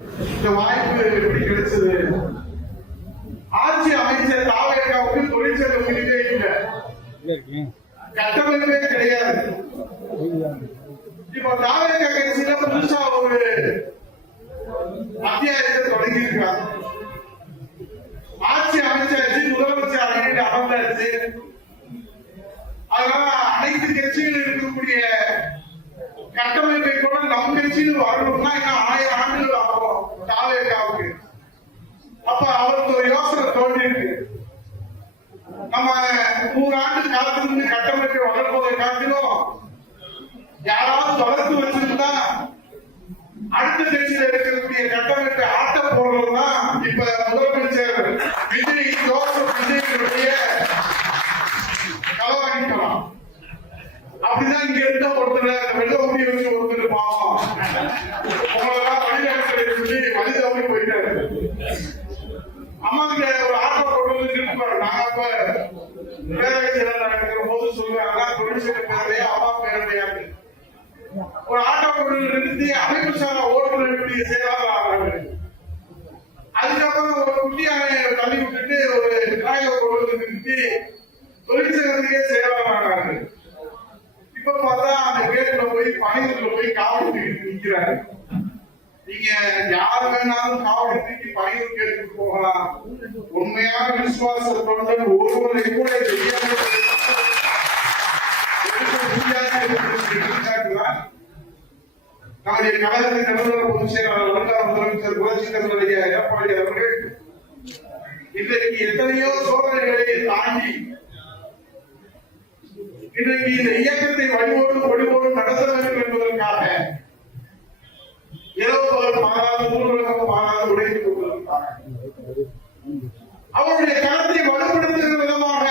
இந்த வாய்ப்பு எப்படி கிடைச்சது? ஆட்சி அமைச்சர் தாவேக்காவுக்கு தொழிற்சங்க பிரிவே இல்லை, கட்டமைப்பே கிடையாது. இப்ப தாவேக்கா கட்சியில புதுசா ஒரு அத்தியாயத்தை தொடங்கி இருக்காங்க. ஆட்சி அமைச்சாச்சு, முதலமைச்சர் அணியில் அமர்ந்தாச்சு. அதனால அனைத்து கட்சியில் இருக்கக்கூடிய கட்டமைப்பை கூட நம் கட்சியில் வரணும்னா இன்னும் 1000 ஆண்டுகள் ஆகும் தாவேக்காவுக்கு. அப்ப அவருக்கு ஒரு யோசனை தோன்றிருக்கு, நம்ம 100 ஆண்டு காலத்திலிருந்து கட்டமைப்பை வளர்ப்பதை காட்டிலும் யாராவது வளர்த்து வச்சிருந்தா அடுத்த கட்சியில் இருக்கக்கூடிய கட்டமைப்பை ஆட்ட போடுறதுனா இப்ப முதலமைச்சர் விஜய் ஜோசப் விஜயனுடைய களவாணிக்கலாம். அப்படிதான் இங்க இருந்த ஒருத்தர் வெள்ள ஊட்டி வச்சு ஒருத்தர் பாவம் உங்களெல்லாம் வழிநடத்தலை சொல்லி வழிதவறி போயிட்டாரு. அம்மா கிட்ட ஒரு ஆட்டோ கொண்டு வந்து நிற்பாரு. நாங்க அப்ப பேரவைச் நடக்கிற போது சொல்லுவாங்க தொழிற்சங்க பேரவையா அம்மா பேரவையான்னு. ஒரு ஆட்டோ கொண்டு நிறுத்தி அமைப்பு சாரா ஓட்டுநருடைய செயலாளர் ஆகிறாங்க. அதுக்கப்புறம் ஒரு குட்டியானை தள்ளி விட்டுட்டு ஒரு விநாயகர் கொண்டு வந்து நிறுத்தி தொழிற்சங்கத்துக்கே செயலாளர் ஆகிறாங்க. இப்ப பார்த்தா அந்த கேட்ல போய் பணிகளுக்குள்ள போய் காவல் தூக்கிட்டு நிற்கிறாரு. நீங்க யார் வேணாலும் காவல் தூக்கி பணிகள் கேட்டு போகலாம். உண்மையான விசுவாசத்தோடு ஒருவரை கூட நம்முடைய கழகத்தின் நிறுவனர் பொதுச் செயலாளர் வருங்கால முதலமைச்சர் புரட்சித் தலைவர் எடப்பாடி அவர்கள் இன்றைக்கு எத்தனையோ சோதனைகளை தாண்டி இன்றைக்கு இந்த இயக்கத்தை வழிவோடு நடத்த வேண்டும் என்பதற்காக இரவு பகல் மாறாது ஊர்வலம் மாறாது உடைத்துக் கொள்வதற்காக அவருடைய களத்தை வலுப்படுத்துகிற விதமாக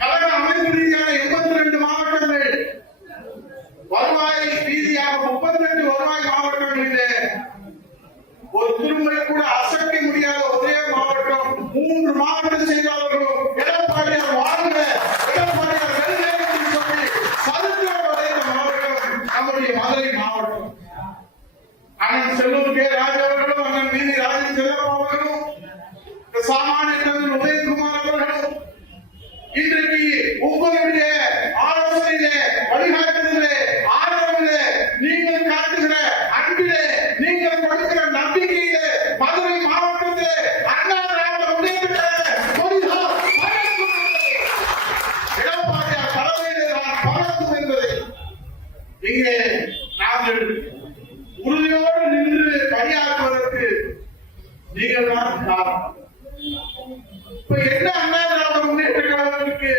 கழக அமைப்பு ரீதியான 82 மாவட்டங்கள், வருவாய் ரீதியாக 32 வருவாய் மாவட்டங்களில் ஒரு திருமுறை கூட அசைக்க முடியாத ஒரே மாவட்டம் 3 மாவட்ட செயலாளர்களும் எடப்பாடியார் வாழ்ந்த எடப்பாடியார் வெள்ளேற்றம் சொல்லி சரித்திரம் அடைந்த மாவட்டம் நம்முடைய மதுரை மாவட்டம். அண்ணன் செல்லூர் கே ராஜ் அவர்களும் அண்ணன் வீதி ராஜன் செல்லப்பா அவர்களும் சாமானிய உதயகுமார் அவர்களும் இன்றைக்கு உங்களுடைய ஆலோசனையிலே வழிகாட்டுதலே ஆதரவிலே நீங்கள் காட்டுகிற அன்பிலே நீங்கள் கொடுக்கிற நம்பிக்கையிலே மதுரை மாவட்டத்திலே அண்ணா திராவிட முன்னேற்ற எடப்பாடியார் தலைமையிலே நான் பறக்கும் என்பதை இங்கே நாங்கள் உறுதியோடு நின்று பணியாற்றுவதற்கு நீங்கள் தான் காரணம். இப்ப என்ன அண்ணா திராவிட முன்னேற்ற கழகத்திற்கு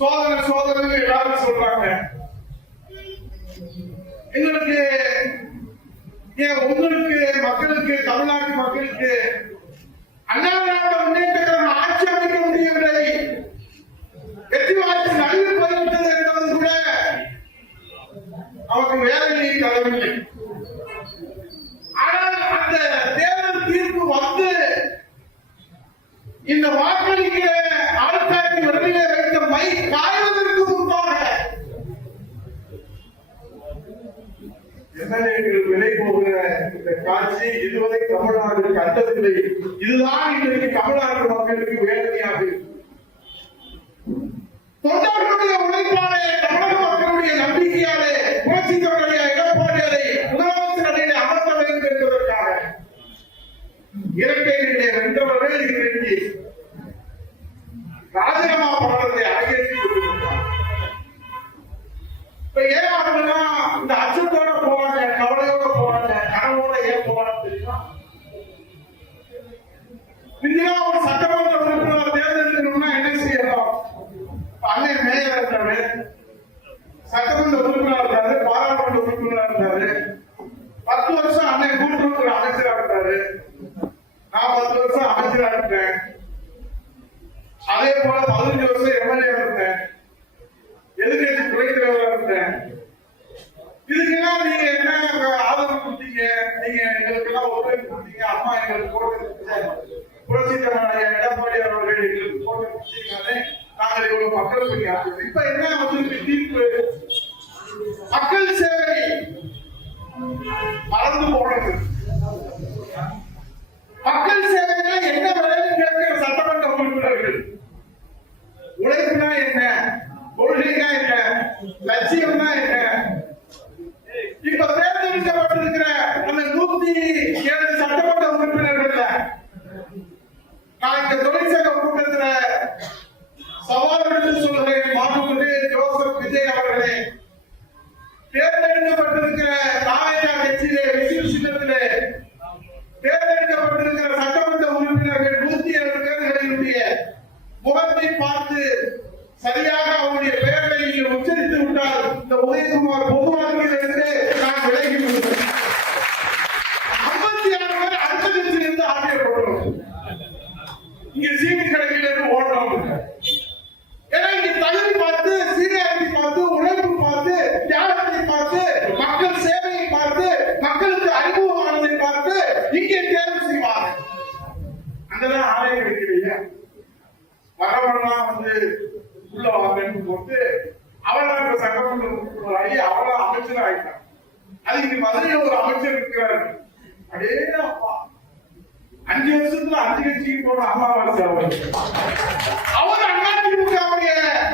சோதனை எல்லாரும் சொல்றாங்க. எங்களுக்கு உங்களுக்கு மக்களுக்கு தமிழ்நாட்டு மக்களுக்கு அண்ணா திராவிட முன்னேற்ற கழகம் ஆட்சி அமைக்க முடியவில்லை, வெற்றி வாய்ப்பு நழுவி போய்விட்டது என்பது கூட அவருக்கு வேலையை தரவில்லை. ஆனால் அந்த தேர்தல் தீர்ப்பு வந்து இந்த வாக்களிக்கிற ஆட்காட்டி வெளியே வைத்த மை காய்வதற்கு முன்பாக எம்எல்ஏக்கள் விலை போகிற இந்த காட்சி இதுவரை தமிழ்நாடு கண்டதில்லை. இதுதான் இன்றைக்கு தமிழ்நாட்டு மக்களுக்கு வேதனையாக தொண்டர்களுடைய உழைப்பாலே தமிழக மக்களுடைய நம்பிக்கையாலே புரட்சித் தலைவர் எடப்பாடியாரை முதலமைச்சர் அணியிலே அமர்த்த வேண்டும் என்பதற்காக இலங்கையிலே வென்றவர்கள் இன்றைக்கு ராஜினாமா பண்றதை அரங்கேற்றி கொண்டிருக்கிறார். இப்ப ஏன் அப்படின்னா இந்த அச்சத்தோட போவாங்க, கவலையோட போவாங்க, கனவோட ஏன் போவாங்க தெரியுமா? இந்தியா ஒரு சட்டமன்ற உறுப்பினர் தேர்ந்தெடுக்கணும்னா என்ன செய்யணும்? அண்ணன் மேயர் இருந்தாரு, சட்டமன்ற உறுப்பினர் இருந்தாரு, பாராளுமன்ற உறுப்பினர் இருந்தாரு, 10 வருஷம் அண்ணன் கூட்டுறவு அமைச்சராக இருந்தாரு, நான் 10 வருஷம் அமைச்சராக இருந்தேன். அதே போல 15 வருஷம் எம்எல்ஏ இருந்தேன், எதிர்கட்சி துணைத் தலைவராக இருந்தேன். இதுக்கெல்லாம் நீங்க என்ன ஆதரவு கொடுத்தீங்க? நீங்க எங்களுக்கு எல்லாம் ஒத்துழைப்பு கொடுத்தீங்க. அம்மா எங்களுக்கு போட்டு புரட்சித் தலைவர் எடப்பாடியார் அவர்கள் எங்களுக்கு போட்டு கொடுத்தீங்கன்னு நாங்கள் இவ்வளவு மக்கள் பணியாற்றுவோம். இப்ப என்ன வந்து தீர்ப்பு? மக்கள் சேவை மறந்து 107 சட்டமன்ற உறுப்பினர்கள் நாளைக்கு தொழிற்சங்க கூட்டத்தில் சவால் எடுத்து சொல்கிறேன். மாண்புமிகு ஜோசப் விஜய் அவர்களே, தேர்ந்தெடுக்கப்பட்டிருக்கிற தாவேகா கட்சியிலே விசில் சின்னத்திலே தேர்ந்தெடுக்கப்பட்டிருக்கிற சட்டமன்ற உறுப்பினர்கள் 107 பேர்களுடைய முகத்தை பார்த்து சரியாக அவருடைய பெயர்களை நீங்கள் உச்சரித்து விட்டால் இந்த உதயகுமார் பொதுவாழ்வில் இருந்து நான் விலகி விடுவேன். 56 பேர் அடுத்த கட்சியிலிருந்து ஆகியப்படுவோம். இங்க சீனி கடையில் இருந்து ஓடுறோம். ஏன்னா இங்க தகுதி பார்த்து, சீனியாரிட்டி பார்த்து, உழைப்பு பார்த்து, தியாகத்தை பார்த்து, மக்கள் சேவையை பார்த்து, மக்களுக்கு அறிமுகமானதை பார்த்து இங்கே தேர்வு செய்வாங்க. அங்கதான் ஆலயம் கிடைக்கிறீங்க. வரவெல்லாம் உள்ள வாங்கன்னு போட்டு அவெல்லாம் இப்ப சட்டமன்ற உறுப்பினராகி அவெல்லாம் அமைச்சர் ஆயிட்டான். அதுக்கு மதுரையில் ஒரு அமைச்சர் இருக்கிறாரு. அப்படியே அப்பா 5 வருஷத்துல 5 கட்சிக்கு போன அம்மாவாசை அவர் அதிமுகவுடைய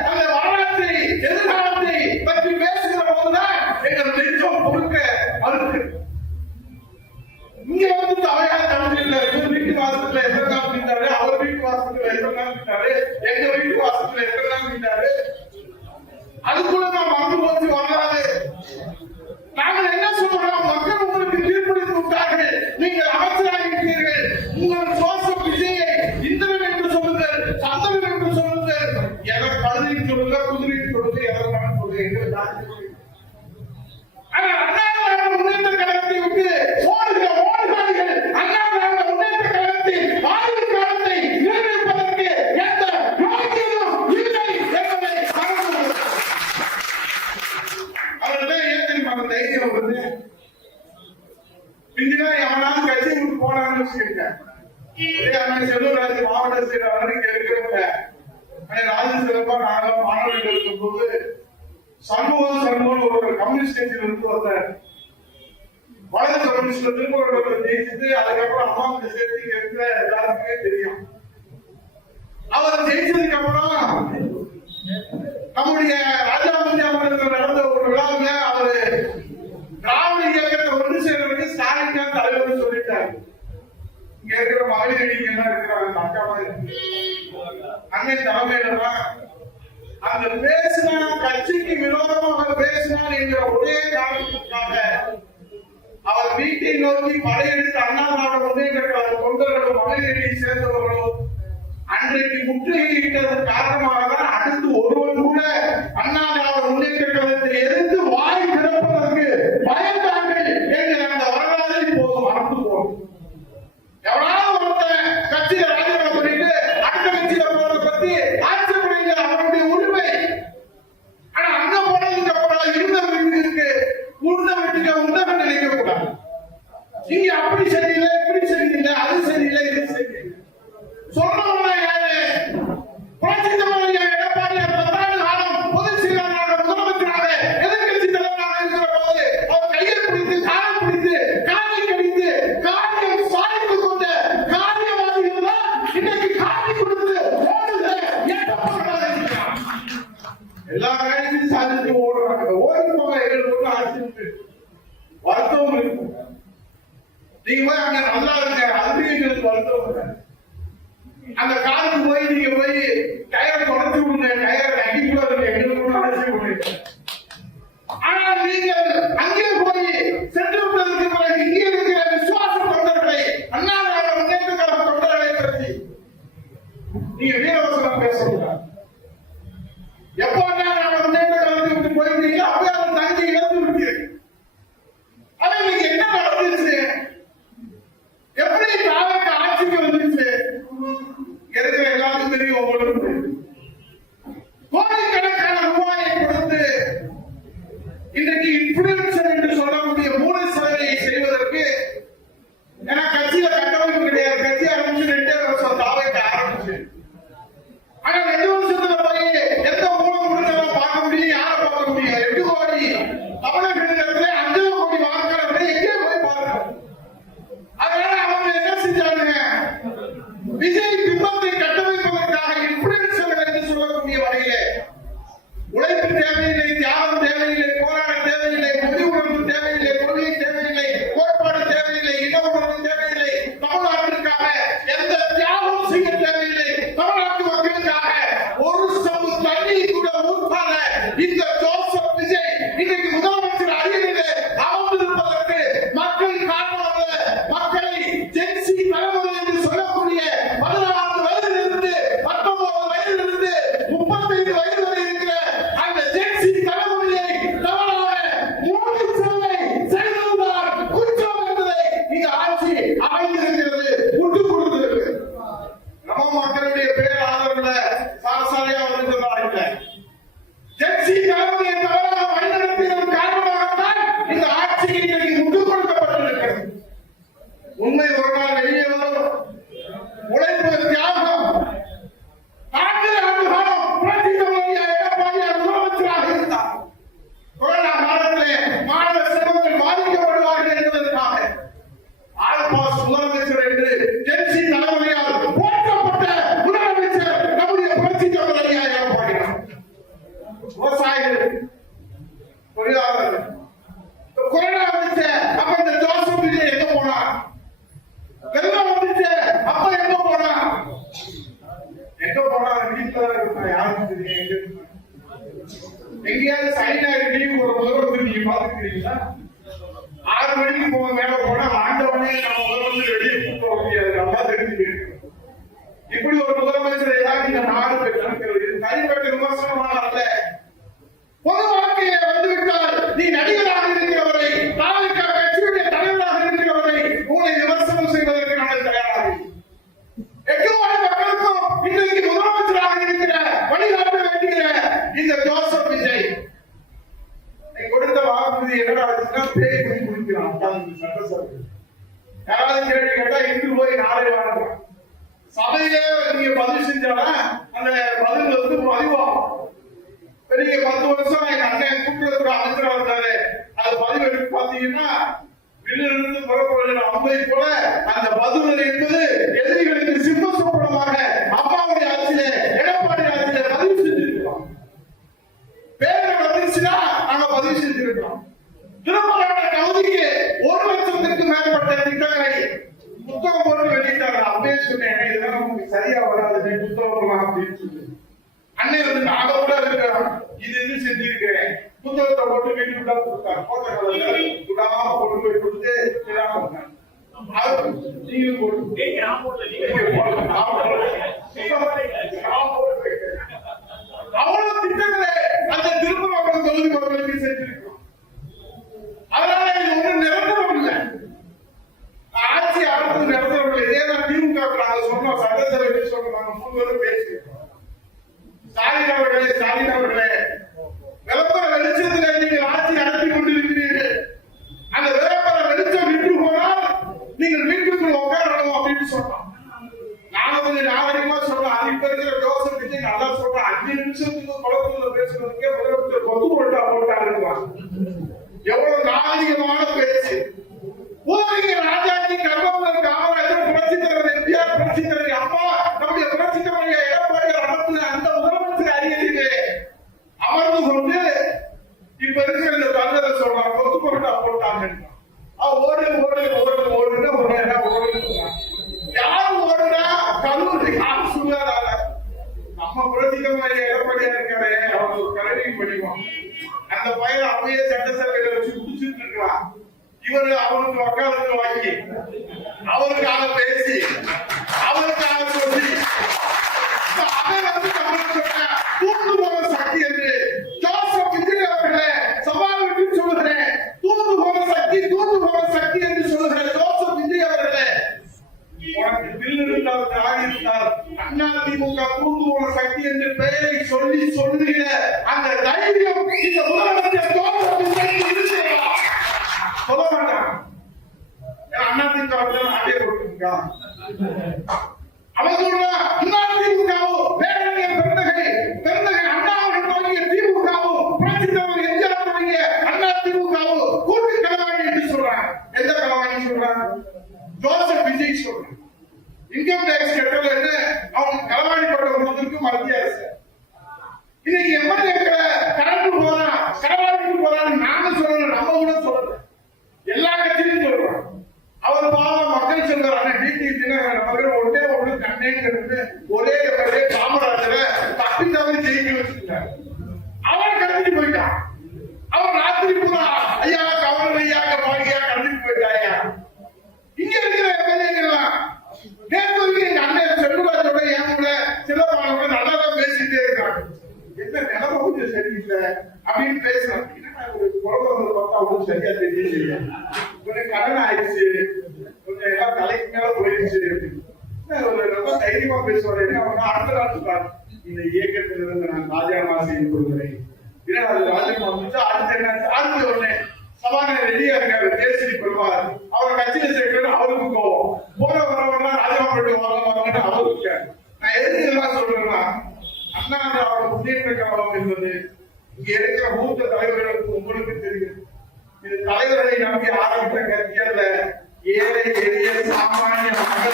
அந்த வரலாற்றை, எதிர்காலத்தை பற்றி பேசுகிற போதுதான் எங்கள் நெஞ்சம் பொறுக்க மறுத்து இங்க அவையாக தமிழ்ல வீட்டு வாசத்துல எத்தனை நாள் நின்றாரு, அவர் வீட்டு வாசத்துல எத்தனை நாள் நின்றாரு, எங்க வீட்டு வாசத்துல எத்தனை நாள் நின்றாரு, அதுக்குள்ள நான் மறந்து போச்சு வராது. நாங்கள் என்ன சொல்றோம், மக்கள் உங்களுக்கு தீர்ப்பளித்து விட்டார்கள், நீங்கள் அமைச்சராகிவிட்டீர்கள், உங்கள் ஜோசப் விஜயை இந்திரன் என்று சொல்லுங்கள், சந்திரன் என்று சொல்லுங்கள், எதை கழுதைக்கு சொல்லுங்க, குதிரைக்கு சொல்லுங்க, எதை சொல்லுங்க, எங்களுக்கு முன்னேற்ற கழகத்தை விட்டு ஓடுகிற ஓடுகாடிகள் அண்ணா திராவிட முன்னேற்ற கழகத்தின் ஆயுள் காலத்தை நிர்ணயிப்பதற்கு எந்த யோகியமும் இல்லை என்பதை அவர்கள் ஏற்கனவே அந்த தைரியம் வருது. பின்னால் எவனாவது கட்சி விட்டு போனான்னு வச்சுக்கிட்டேன். செல்வராஜ் மாவட்ட செயலாளர் இங்க இருக்கிறவங்க ராஜ சிறப்பா நானும் மாணவர்கள் இருக்கும் போது சண்முகம் ஒரு கம்யூனிஸ்ட் கட்சியில் இருந்து வந்தார். வலது கம்யூனிஸ்ட் திருப்பூர் ஜெயிச்சுட்டு அதுக்கப்புறம் அம்மாவுக்கு சேர்த்து இருக்கிற எல்லாருக்குமே தெரியும். அவர் ஜெயிச்சதுக்கு அப்புறம் நம்முடைய ராஜாமணி அவர்கள் நடந்த ஒரு விழாவில் அவரு திராவிட இயக்கத்தை ஒன்று சேர்றதுக்கு ஸ்டாலின் தான் தலைவர் சொல்லிட்டாரு. இங்க இருக்கிற மகளிர் எல்லாம் இருக்கிறாங்க அக்கா மாதிரி அண்ணன் தலைமையிலதான் அந்த பேசினா கட்சிக்கு விரோதமாக பேசினார் என்ற ஒரே காரணத்திற்காக அவர் வீட்டை நோக்கி படையெடுத்து அண்ணா திராவிட முன்னேற்ற கழக தொண்டர்களும் மகளிரை சேர்ந்தவர்களும் அன்றைக்கு முற்றுகையிட்டது காரணமாக தான் அடுத்து ஒருவர் கூட அண்ணா திராவிட முன்னேற்ற கழகத்தை எதிர்த்து வாய் திறப்பதற்கு பயந்தார்கள் என்கிற அந்த வரலாறு இப்போது மறந்து போகும். எவனாவது ஒருத்தன் கட்சியில ராஜினாமா பண்ணிட்டு அடுத்த கட்சியில போறத பத்தி ஆட்சேபனைங்க அவருடைய உரிமை. ஆனா அங்க போனதுக்கு அப்புறம் இருந்த வீட்டுக்கு உண்ட வீட்டுக்கு உண்டவன் நினைக்க கூடாது. இங்க அப்படி சரியில்லை, இப்படி சரியில்லை, அது சரியில்லை, இது சரியில்லை சொல்றவங்க யாரு? புரட்சித்தலைவர் எடப்பாடியார் 10 காலம் பொதுச் செயலாளராக முதலமைச்சராக எதிர்கட்சி தலைவராக இருக்கிற போது அவர் கையை பிடித்து காலம் பிடித்து காலை கடித்து காரியம் சாதித்து கொண்ட காரியவாதிகள் தான் இன்னைக்கு காட்டி கொடுத்து ஓடுகிற எல்லா காரியத்தையும் சாதித்து ஓடுறாங்க. ஓடி போக எங்களுக்கு ஆட்சி வருத்தம் இருக்கும். நீங்க போய் அங்க நல்லா இருக்க அதுவே எங்களுக்கு வருத்தம். அந்த காலுக்கு போய் நீங்க போய் டயரை தொடர்ச்சி விடுங்க, டயரை கட்டி கூட எங்களுக்கு அவசியம் பண்ணிருக்க. ஆனால் நீங்கள் அங்கே போய் சென்று விட்டதற்கு பிறகு இங்கே இருக்கிற விசுவாச தொண்டர்களை அண்ணா திராவிட முன்னேற்ற கழக தொண்டர்களை பற்றி நீங்க வீரவசனம் பேசக்கூடாது. எப்போ அண்ணா திராவிட முன்னேற்ற கழகத்தை விட்டு போயிருந்தீங்க அப்படியே அவர் தங்கி இழந்து விட்டீர்கள். ஆனா இன்னைக்கு என்ன நடந்துச்சு? எப்படி தாவக ஆட்சிக்கு வந்துச்சு? இருக்கிற எல்லாருக்கும் தெரியும். உங்களுக்கு உடனே நம்ம முதலமைச்சர் வெளியே கூப்பிட முடியாது, நல்லா தெரிஞ்சுக்கிறோம். இப்படி ஒரு முதலமைச்சரை தான் நீங்க நாடு பெற்று தனிப்பட்ட விமர்சனமான அல்ல. பொது வாழ்க்கையை வந்துவிட்டால் நீ நடிகராக இருக்கிறவரை, தாவிக கட்சியுடைய தலைவராக இருக்கிறவரை உங்களை விமர்சனம் செய்வதற்கு நாங்கள் தயாராக. 8 கோடி மக்களுக்கும் இன்றைக்கு முதலமைச்சராக இருக்கிற வழிகாட்ட வேண்டிய இந்த ஜோசப் விஜய் கொடுத்த வாக்குறுதி என்னடா பேய் பண்ணி கொடுக்கிறான். சட்டசபை யாராவது கேள்வி கேட்டா இன்று போய் நாளை வாங்கலாம். சபையிலே நீங்க பதிவு செஞ்சாலும் அந்த பதில் வந்து பதிவாகும். நீங்க 10 வருஷம் எங்க அண்ணன் கூட்டுறவுத்துறை அமைச்சராக இருந்தாரு, அது பதிவு எடுத்து பாத்தீங்கன்னா வில்லிருந்து புறப்படுகிற அம்பை போல அந்த பதிவு என்பது எதிரிகளுக்கு சிம்ம சோப்பனமாக அம்மாவுடைய ஆட்சியிலே, எடப்பாடி ஆட்சியிலே பதிவு செஞ்சிருக்கிறோம். பேரை வந்துருச்சுன்னா நாங்க பதிவு செஞ்சிருக்கிறோம். திருமண கவுதிக்கு 1 லட்சத்துக்கு மேற்பட்ட திட்டங்களை புத்தகம் போட்டு வெளியிட்டாங்க. அப்படியே சொன்னேன், இதெல்லாம் நமக்கு சரியா வராது புத்தகம் அப்படின்னு சொல்லி. அன்னை வந்து நாங்க கூட இருக்கிறோம், இது செஞ்சிருக்கிறேன், புத்தகத்தை போட்டு வீட்டுக்கு தான் கொடுத்தாங்க. போட்ட விடாம கொண்டு போய் கொடுத்து நீங்க போட்டு அவ்வளவு திட்டங்களை அந்த திருப்பரங்குன்றம் தொகுதி மக்களுக்கு செஞ்சிருக்கிறோம். அதனால இது ஒன்றும் நிரந்தரம் இல்லை, ஆட்சி ஆட்சி நிரந்தரம் இல்லை. இதேதான் திமுக நாங்க சொன்னோம், சட்டசபை சொன்னோம், நாங்க 3 பேரும் பேசியிருக்கோம். ஸ்டாலின் அவர்களே விளம்பர வெளிச்சத்தில் நீங்கள் ஆட்சி நடத்தி கொண்டிருக்கிறீர்கள். அந்த விளம்பர வெளிச்சம் விட்டு போனால் நீங்கள் வீட்டுக்குள் உட்காரணும் அப்படின்னு சொன்னோம். நாங்க கொஞ்சம் நாகரிகமா சொல்றோம். அது இப்ப இருக்கிற ஜோசப் விஜய் நல்லா சொல்றோம். 5 நிமிஷத்துக்கு குளத்துல பேசுறதுக்கே முதலமைச்சர் கொத்து போட்டாங்க. எவ்வளவு நாகரிகமான பேச்சு. பூர்வீக ராஜாஜி, கர்மவர் காமராஜர், புரட்சி தலைவர் எம்ஜிஆர், புரட்சி தலைவர் அம்மா, நம்முடைய புரட்சி தலைவர் எடப்பாடியார் அமர்ந்த அந்த முதலமைச்சர் அறிக்கையிலே அமர்ந்து கொண்டு இப்ப இருக்கிற இந்த தந்தரை சொல்றாங்க, கொத்து போட்டா போட்டாங்க. ஓடு ஓடு ஓடு ஓடுன்னு ஒரு இடம் ஓடுன்னு யார் ஓடுனா கல்லூரி யாரு சொல்லாத நம்ம புரட்சி தலைவர் எடப்பாடியார் இருக்காரு, அவங்க ஒரு கல்வி படிவோம். அந்த பையன் அப்படியே சட்டசபையில வச்சு குடிச்சிட்டு இருக்கலாம். இவரு அவருக்கு வக்காலத்து வாங்கி அவருக்காக பேசி அவருக்காக சொல்லி அதை வந்து தூண்டு போன சக்தி என்று ஜோசப் விஜய் அவர்களே சவாலுக்கு சொல்லுகிறேன். தூண்டு போன சக்தி என்று சொல்லுகிறேன். ஜோசப் விஜய் அவர்களே, உனக்கு பில் இருந்தால் தாய் இருந்தால் அண்ணா திமுக தூண்டு போன சக்தி என்று பெயரை சொல்லி சொல்லுகிற அந்த தைரியம் இந்த முதலமைச்சர் ஜோசப் விஜய் இருக்கிறதா? சொல்ல மாட்டான். அண்ணா திமுக நாட்டே கொடுத்துருக்கா அவன் சொல்றான். அண்ணா திமுகவோ பேரணிய பெருந்தகை அண்ணாவுடன் தொடங்கிய திமுகவோ புரட்சி தலைவர் எம்ஜிஆர் தொடங்கிய அண்ணா திமுகவோ கூட்டு களவாணி என்று சொல்றான். எந்த களவாணி சொல்றான்? ஜோசப் விஜய் சொல்றான். இன்கம் டாக்ஸ் கட்டலன்னு அவன் களவாணி பட்ட கொடுத்திருக்கு மத்திய அரசு. இன்னைக்கு எம்எல்ஏக்களை கரண்ட் போறான், களவாணிக்கு போறான்னு நானும் சொல்லல, நம்ம கூட சொல்லல, எல்லா கட்சியும் சொல்றான். அவர் பாவம் மக்கள் சொல்றாரு, டிடி தினகரன் அவர்கள் ஒண்ணு கண்ணேங்கிறது ஒரே காமராஜரை தப்பி தவறி ஜெயிக்க வச்சிருக்காரு. அவன் கடத்திட்டு போயிட்டான். அவன் ராத்திரி பூரா ஐயா கவர்னர் ஐயா பாடியா கடத்திட்டு போயிட்டாயா. இங்க இருக்கிற எம்எல்ஏக்கெல்லாம் நேற்று வரைக்கும் எங்க அண்ணன் செல்வராஜோட என் கூட சிலப்பானோட நல்லா தான் பேசிட்டே இருக்காங்க. என்ன நிலம கொஞ்சம் சரியில்லை அப்படின்னு பேசுறாங்க. குழந்தை பார்த்தா ஒன்றும் சரியா தெரியல, கொஞ்சம் கடன் ஆயிடுச்சு, கொஞ்சம் எல்லாம் தலைக்கு மேல போயிடுச்சு. ரொம்ப தைரியமா பேசுவாரு. அடுத்த நாள் இந்த இயக்கத்திலிருந்து நான் ராஜினாமா செய்து கொள்கிறேன். அது ராஜினாமா முடிச்சா அடுத்த என்ன அடுத்த உடனே சபாநாயகர் ரெடியா இருக்காரு, தேசிய பெறுவார், அவர் கட்சியில சேர்க்கணும். அவருக்கு கோவம் போற வரவெல்லாம் ராஜினாமா பண்ணிட்டு வாங்கன்னு அவருக்கு. நான் எதுக்கு இதெல்லாம் சொல்றேன்னா, அண்ணா திராவிட முன்னேற்ற கழகம் என்பது இங்க இருக்கிற மூத்த தலைவர்களுக்கு உங்களுக்கு தெரியும். இது தலைவர்களை நம்பி ஆரம்பித்த கட்சியல்ல. ஏழை எளிய சாமானிய மக்களை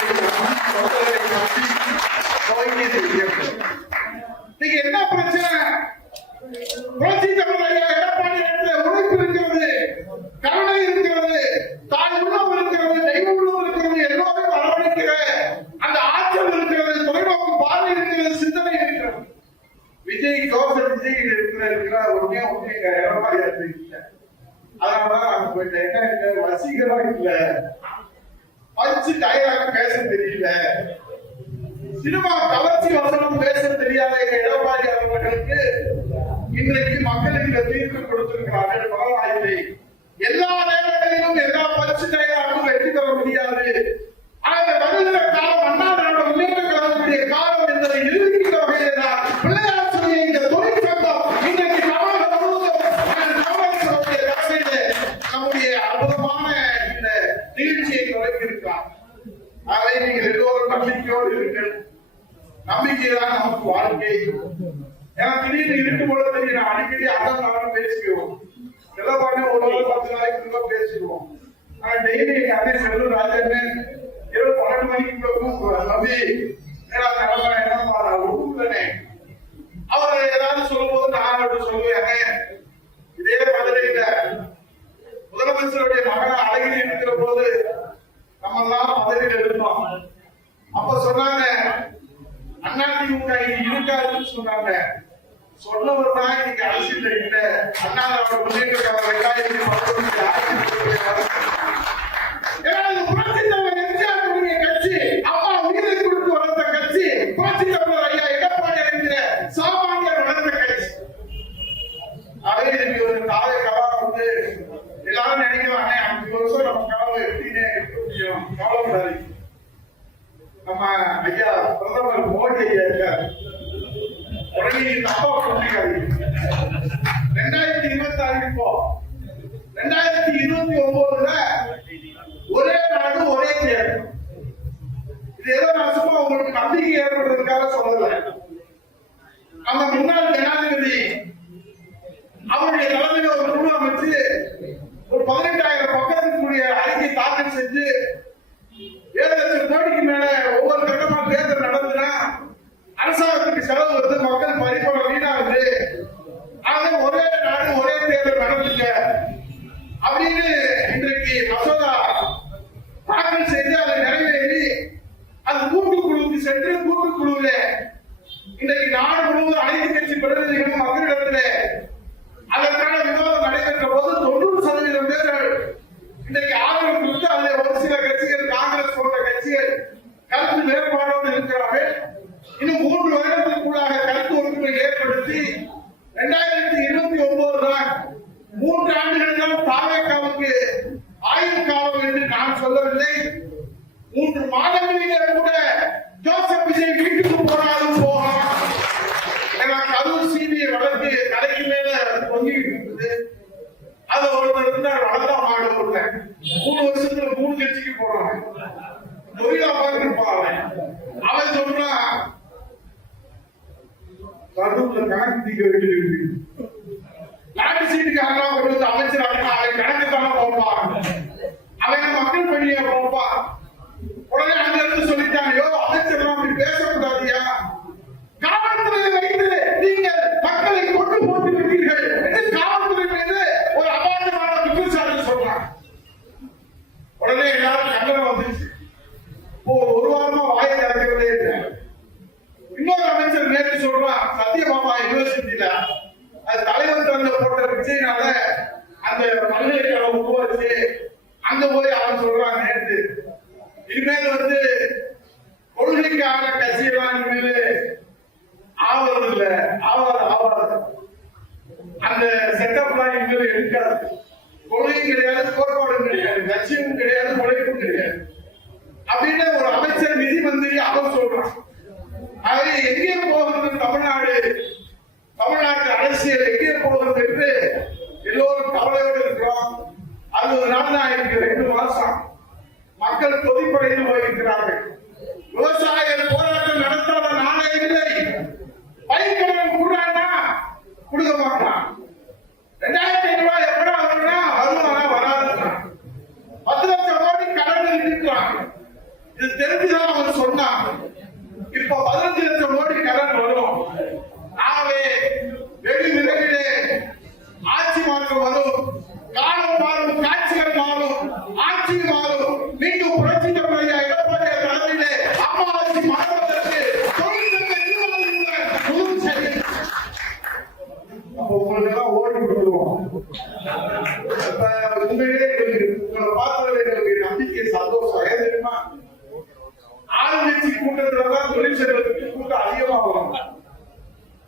நம்பி நீங்க என்ன பிரச்சனை? புரட்சி தலைவர் எடப்பாடி உழைப்பு இருக்கிறது, கருணை இருக்கிறது, தாய் உள்ளம் இருக்கிறது, தெய்வ உள்ளம் இருக்கிறது, எல்லோரும் அரவணைக்கிற அந்த ஆற்றல் இருக்கிறது, தொலைநோக்கு பார்வை இருக்கிறது, சிந்தனை இருக்கிறது. விஜய் ஜோசப் விஜய் இருக்கிற ஒன்னே எடப்பாடி இல்லை. அதனாலதான் நான் போயிட்டேன். என்ன வசீகரம் இல்ல, பஞ்சு டயலாக் பேச தெரியல, சினிமா கவர்ச்சி வசனம் பேச தெரியாத எடப்பாடி அவர்களுக்கு இன்றைக்கு மக்களுக்கு தீர்ப்பு கொடுத்திருக்கிறார்கள். பரவாயில்லை, எல்லா நேரங்களிலும் எல்லா பஞ்சு டயலாக்கும் வெற்றி பெற முடியாது. அந்த வருகிற காலம் அண்ணாதிராவிட முன்னேற்ற கழகத்துடைய காலம் என்பதை நிரூபிக்கிற வகையில் தான் பிள்ளையார் சொல்லிய இந்த தொழிற்சங்கம் இன்றைக்கு தமிழகம் முழுவதும் தமிழகத்தினுடைய தலைமையிலே நம்முடைய அற்புதமான இந்த நிகழ்ச்சியை தொடங்கியிருக்கிறார். அதை நீங்கள் எல்லோரும் நம்பிக்கையோடு இருங்கள். நம்பிக்கைதான் நமக்கு வாழ்க்கை. ஏன்னா திடீர்னு இருக்கும் போல தெரியும், அடிக்கடி அண்ணன் நானும் பேசிக்குவோம், எல்லாம் ஒரு நாள் 10 நாளைக்கு பேசிக்குவோம். ஆனா டெய்லி எங்க அண்ணன் செல்லூர் ராஜன் இரவு 12 மணிக்கு கூப்பிடுவார், தம்பி என்ன உடனே அவர் ஏதாவது சொல்லும் போது நான் அப்படி சொல்லுவேன். இதே மதுரையில முதலமைச்சருடைய மகனை அழகிரி இருக்கிற போது நம்ம எல்லாம் மதுரையில் இருந்தோம். அப்ப சொன்னாங்க அதிமுக இருக்காதுன்னு சொன்னாங்க. சொன்னவர் தான் இன்னைக்கு அரசியல் இல்ல. அண்ணாதிராவிட முன்னேற்ற கழகம் 2019 கட்சி, அம்மா உயிரை கொடுத்து வளர்ந்த கட்சி, புரட்சி தலைவர் ஐயா எடப்பாடி என்கிற சாமானியர் வளர்ந்த கட்சி. அதே இன்னைக்கு ஒரு தாய் கலாம் வந்து எல்லாரும் நினைக்கிறாங்க 5 வருஷம் நம்ம கனவு எப்படின்னு இருக்க முடியும். கவலைப்படாது, நம்ம ஐயா பிரதமர் மோடி ஐயா இருக்கார். உடனே தப்பா சொல்லிக்காரு. 2026 இப்போ 2029 ஒரே நாடு ஒரே தேர்தல். இது ஏதோ நான் சும்மா உங்களுக்கு நம்பிக்கை ஏற்படுறதுக்காக சொல்லல. நம்ம முன்னாள் ஜனாதிபதி அவருடைய தலைமையில் ஒரு குழு அமைச்சு ஒரு 18,000 பக்கத்திற்குரிய அறிக்கை தாக்கல் செஞ்சு 7 லட்சம் கோடிக்கு மேல ஒவ்வொரு கட்டமா தேர்தல் நடந்துனா அரசாங்கத்துக்கு செலவு வருது, மக்கள் பரிபாலம் வீணாகுது. ஆக ஒரே நாடு ஒரே தேர்தல் நடந்துங்க அப்படின்னு இன்றைக்கு மசோதா தாக்கல் செய்து அதை நிறைவேறி அது கூட்டுக்குழுவுக்கு சென்று கூட்டுக்குழுவில இன்றைக்கு நாடு முழுவதும் அனைத்து கட்சி பிரதிநிதிகளும் மக்களிடத்திலே அதற்கான விவாதம் நடைபெற்ற போது 90% பேர்கள் இன்றைக்கு ஆதரவு கொடுத்து அதில் ஒரு சில கட்சிகள், காங்கிரஸ் போன்ற கட்சிகள் கருத்து வேறுபாடோடு இருக்கிறார்கள். இன்னும் 3 வருடத்திற்குள்ளாக கருத்து ஒற்றுமை ஏற்படுத்தி 2029 தான் 3 ஆண்டுகள் தான் தாவேக்காவுக்கு ஆயுள் காலம் என்று நான் சொல்லவில்லை. 3 மாதங்களிலே கூட ஜோசப் விஜய் வீட்டுக்கு போனாலும் போகலாம். ஏன்னா கரூர் சிபிஐ வழக்கு தலைக்கு மேல தொங்கிட்டு இருக்குது. அது ஒருத்தர் இருந்தார், வளர்ந்தா மாடு போடுற 3 வருஷத்துல 3 கட்சிக்கு போறாங்க. தொழிலா இருப்பாங்க. அவன் சொல்றான் கரூர்ல கணக்கு தீக்க வேண்டியது, லாண்டு சீட்டுக்காரா அமைச்சர் அவன் கணக்கு தானே போப்பான், அவன் மக்கள் பணியை போப்பான். உடனே அங்க இருந்து சொல்லிட்டாங்க, அமைச்சர் அப்படி பேசக்கூடாதியா, காவல்துறையை வைத்து நீங்கள் மக்களை கொண்டு போட்டு விட்டீர்கள் என்று காவல்துறை மீது ஒரு அபாண்டமான குற்றச்சாட்டு சொல்றாங்க. உடனே எல்லாரும் கண்டனம் வந்துச்சு. ஒரு வாரமா வாயை திறக்கவே இல்லை. இன்னொரு அமைச்சர் நேற்று சொல்றான், சத்யபாமா யூனிவர்சிட்டியில அது தலைவர் தந்த போட்ட பிச்சைனால அந்த பல்கலைக்கழகம் உருவாச்சு. அங்க போய் அவன் சொல்றான் நேற்று, இனிமேல் வந்து கொள்கைக்கான கட்சியெல்லாம் இனிமேல் ஆவது இல்ல, ஆவாது. அந்த செட்டப்லாம் இனிமேல் எடுக்காது. கொள்கையும் கிடையாது, கோட்பாடும் கிடையாது, கட்சியும் கிடையாது, உழைப்பும் கிடையாது அப்படின்னு ஒரு அமைச்சர் நிதி மந்திரி அவர் சொல்றான். ஆகவே எங்கே போகிறது தமிழ்நாடு, தமிழ்நாட்டு அரசியல் எங்கே போகிறது என்று எல்லோரும் கவலையோடு இருக்கிறோம். அது ஒரு நாள் தான் இருக்கு, 2 மாசம் மக்கள் கொதிப்படைந்து போயிருக்கிறார்கள். விவசாயிகள் போராட்டம் நடத்தாத நாளே இல்லை. பயிர்க்கடன் கூடாண்டா கொடுக்க மாட்டான். 2,500 ரூபாய் எப்படா வரும்னா வருவானா வராதுன்னா 10 லட்சம் கோடி கடன் இருக்கிறான். இது தெரிஞ்சுதான் அவன் சொன்னான். இப்ப 15 லட்சம் கோடி கடன் வரும். ஆகவே வெகு விரைவிலே ஆட்சி மாற்றம் வரும். காலம் மாறும், காட்சிகள் மாறும், ஆட்சி மாறும். மீண்டும் புரட்சி தலைவர் ஐயா எடப்பாடி தலைமையிலே அம்மா ஆட்சி மாறுவதற்கு உங்களுக்கு எல்லாம் ஓடி கொடுத்துருவோம். உண்மையிலே உங்களை பார்த்ததில் எங்களுக்கு நம்பிக்கை, சந்தோஷம். ஏன் தெரியுமா, கூட்டத்துலதான் தொழிற்சங்கத்துக்கு கூட்டம் அதிகமா வரும்.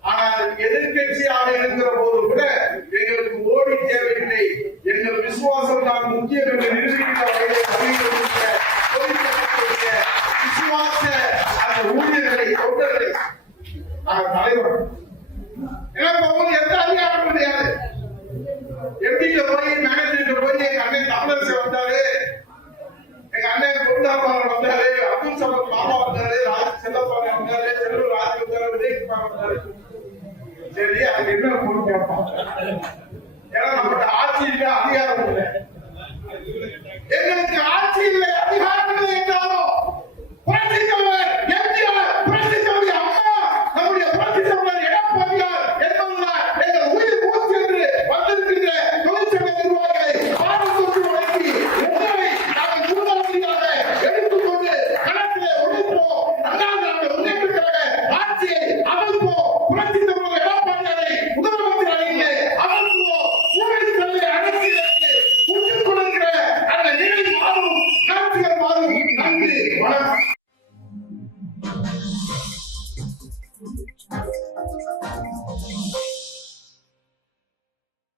ஆனால் எதிர்கட்சியாக இருக்கிற போது கூட எங்களுக்கு ஓடி தேவையில்லை, எங்கள் விசுவாசம் தான் முக்கியம் என்று நிரூபிக்கிற வகையில் விசுவாச அந்த ஊழியர்களை தொண்டர்களை தலைவர் எனக்கு அவங்க எந்த அதிகாரம் கிடையாது. எம்பிட்ட போய் மேனேஜர் போய் எங்க அண்ணன் தமிழரசு வந்தாரு, எங்க அண்ணன் பொருளாதாரம் வந்தாரு, அப்துல் சமத் மாமா வந்தாரு, ராஜ் செல்லப்பாறை வந்தாரு, செல்லூர் ராஜ் வந்தாரு, விஜயகுமார் வந்தாரு. சரி, அதுக்கு என்ன பொருள் கேட்பான்? ஏன்னா நம்மகிட்ட ஆட்சி இல்ல, அதிகாரம்